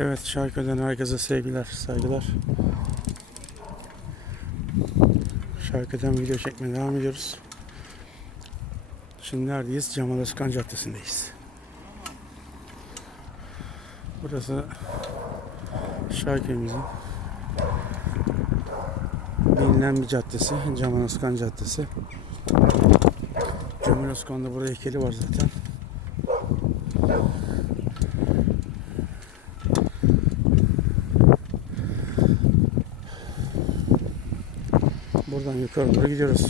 Evet Şarköy'den herkese sevgiler, saygılar. Şarköy'den video çekmeye devam ediyoruz. Şimdi neredeyiz? Cemal Özkan Caddesi'ndeyiz. Burası Şarköy'ümüzün bilinen bir caddesi. Cemal Özkan Caddesi. Cemal Özkan'da burada heykeli var zaten. Yukarı doğru gidiyoruz.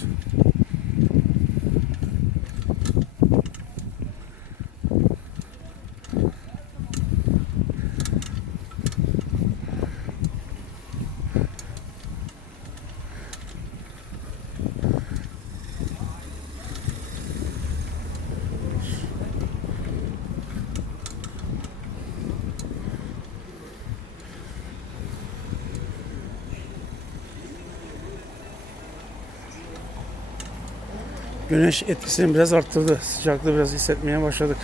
Güneş etkisini biraz arttırdı. Sıcaklığı biraz hissetmeye başladık.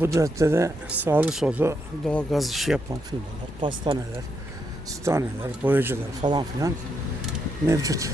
Bu caddede sağlı sollu doğal gaz işi yapan firmalar, pastaneler, süthaneler, boyacılar falan filan mevcut.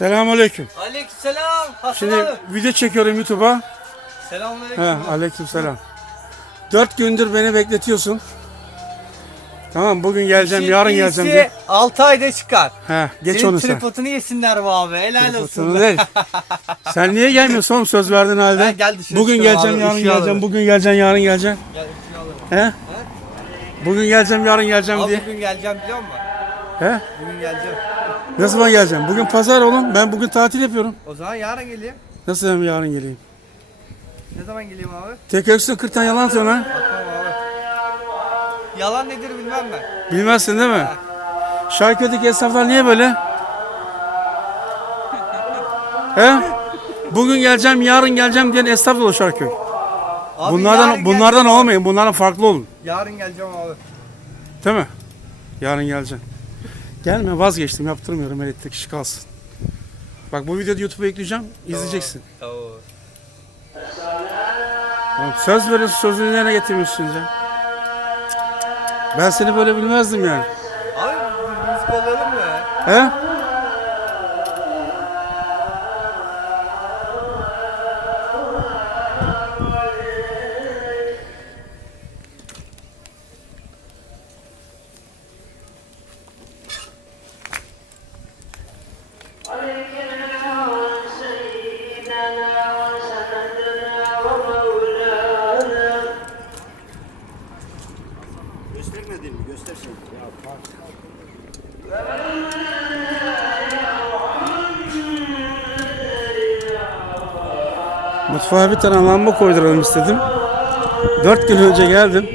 Selamünaleyküm. Aleykümselam Hasan Şimdi abi. video çekiyorum YouTube'a. Selamünaleyküm. He, aleykümselam. Dört gündür beni bekletiyorsun. Tamam bugün geleceğim, İşin yarın iyisi geleceğim diye. 6 ayda çıkar. He, geç Senin onu sen. tripodunu yesinler be abi. Helal olsun. Değil. Sen niye gelmiyorsun oğlum söz verdin halde? Ben gel dışarı Bugün geleceğim, abi, yarın ışığı geleceğim, alalım. bugün geleceğim, yarın geleceğim. Gel ışığı. He? Bugün geleceğim, yarın geleceğim Abi diye. bugün geleceğim biliyor musun? He? Bugün geleceğim. Ne zaman geleceğim? Bugün pazar oğlum. Ben bugün tatil yapıyorum. O zaman yarın geleyim. Nasıl hem yarın geleyim? Ne zaman geleyim abi? Tek öksün 40 tane yalan atıyorsun ha. Tamam abi. Yalan nedir bilmem ben. Bilmezsin değil mi? Şarköy'deki esnaflar niye böyle? He? Bugün geleceğim, yarın geleceğim diyen esnaf dolu Şarköy. Abi Bunlardan yarın bunlardan geleceğim olmayın. Bunlardan farklı olun. Yarın geleceğim abi. Değil mi? Yarın geleceğim. Gelme vazgeçtim. Yaptırmıyorum. Elektrik işi kalsın. Bak bu videoyu YouTube'a ekleyeceğim. izleyeceksin. Tamam. Oğlum söz veriyorsun sözünü yerine getirmiyorsunuz ya. Ben seni böyle bilmezdim yani. Abi birbirimizi kollayalım mı? He? Mutfağa bir tane lamba koyduralım istedim. Dört gün önce geldim.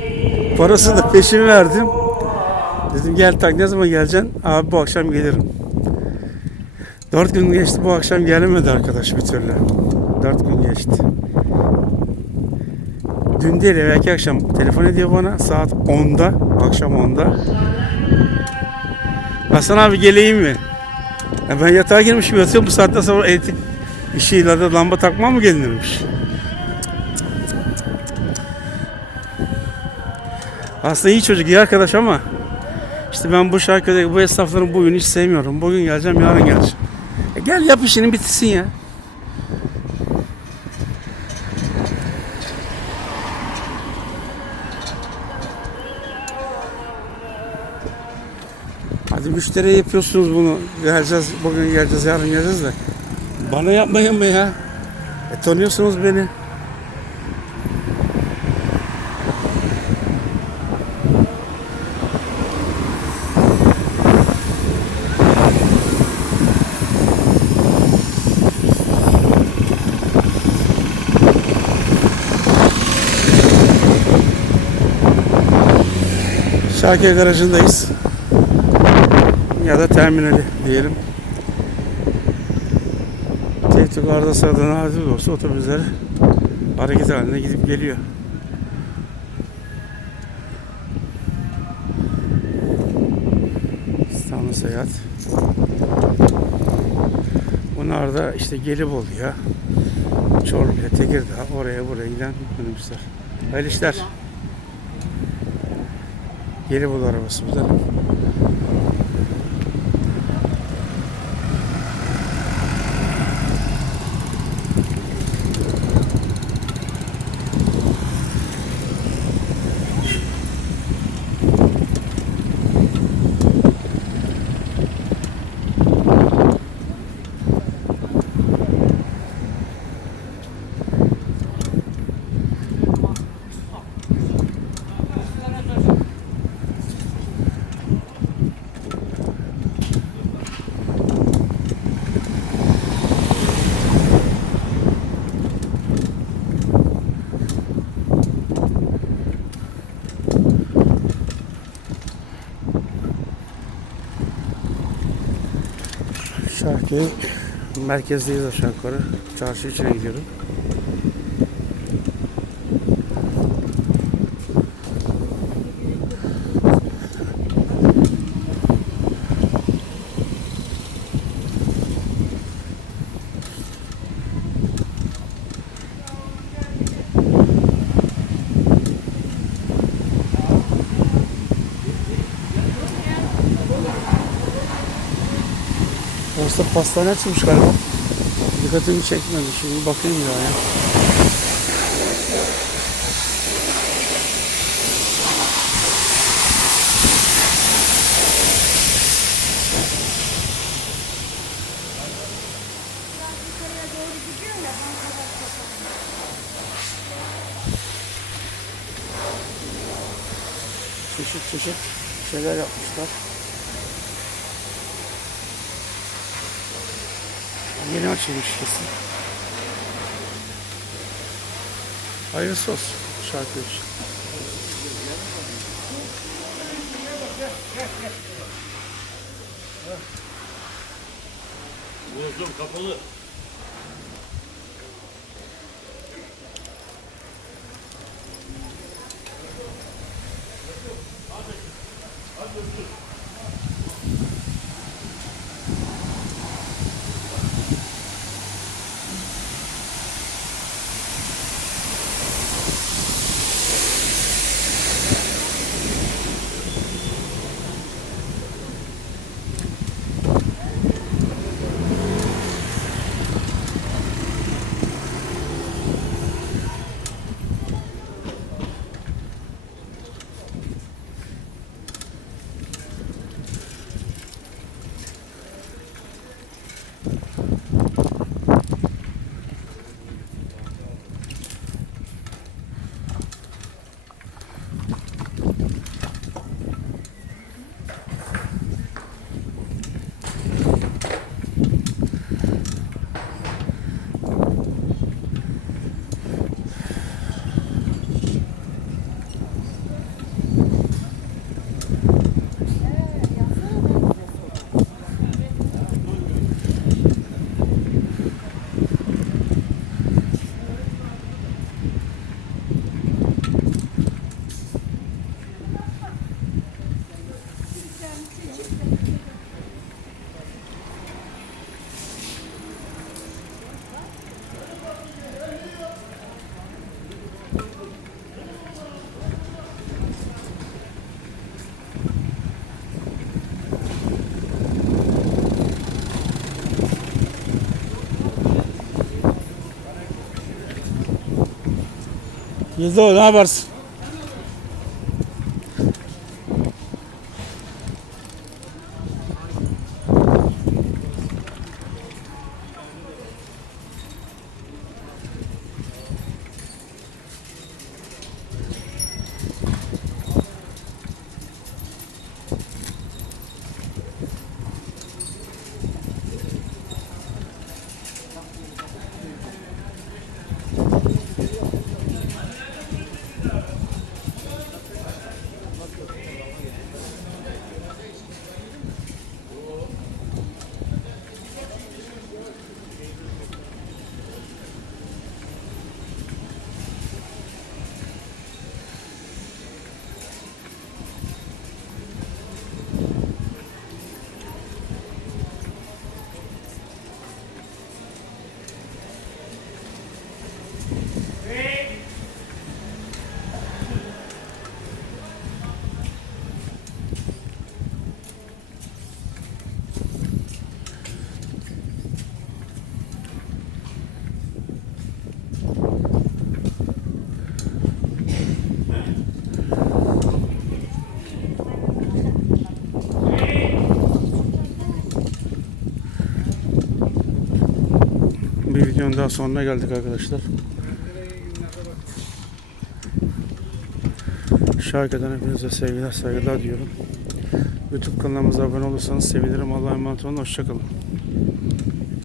Parasını da peşin verdim. Dedim gel tak ne zaman geleceksin? Abi bu akşam gelirim. Dört gün geçti bu akşam gelemedi arkadaş bir türlü. Dört gün geçti. Dün değil belki akşam telefon ediyor bana saat 10'da akşam 10'da. Hasan abi geleyim mi? Ya ben yatağa girmişim yatıyorum bu saatten sonra elektrik da lamba takmam mı gelinirmiş? Aslında iyi çocuk, iyi arkadaş ama işte ben bu şarkıdaki bu esnafların bu oyunu hiç sevmiyorum. Bugün geleceğim, yarın geleceğim. E gel yap işini bitirsin ya. Müşteriye yapıyorsunuz bunu. Geleceğiz, bugün geleceğiz, yarın geleceğiz de. Bana yapmayın mı ya? E tanıyorsunuz beni. Şarkı garajındayız. Ya da terminali diyelim. Arada sırada nadir de olsa otobüsler hareket halinde gidip geliyor. İstanbul Seyahat. Bunlar da işte Gelibolu'ya, Çorlu'ya, Tekirdağ, oraya buraya giden minibüsler. Hayırlı işler. Gelibolu arabası bu. Şarkı merkezdeyiz aşağı yukarı. Çarşı içine gidiyorum. Orası pastane açılmış galiba. Dikkatimi çekmedi. Şimdi bakayım ya. ya. Çeşit çeşit şeyler yapmışlar. Yeni açılmış kesin. Hayırlısı olsun şarkı için. Bozdum kapalı. Yıldo ne yaparsın? Videonun daha sonuna geldik arkadaşlar. Şarkıdan hepinize sevgiler saygılar diyorum. YouTube kanalımıza abone olursanız sevinirim. Allah'a emanet olun. Hoşçakalın.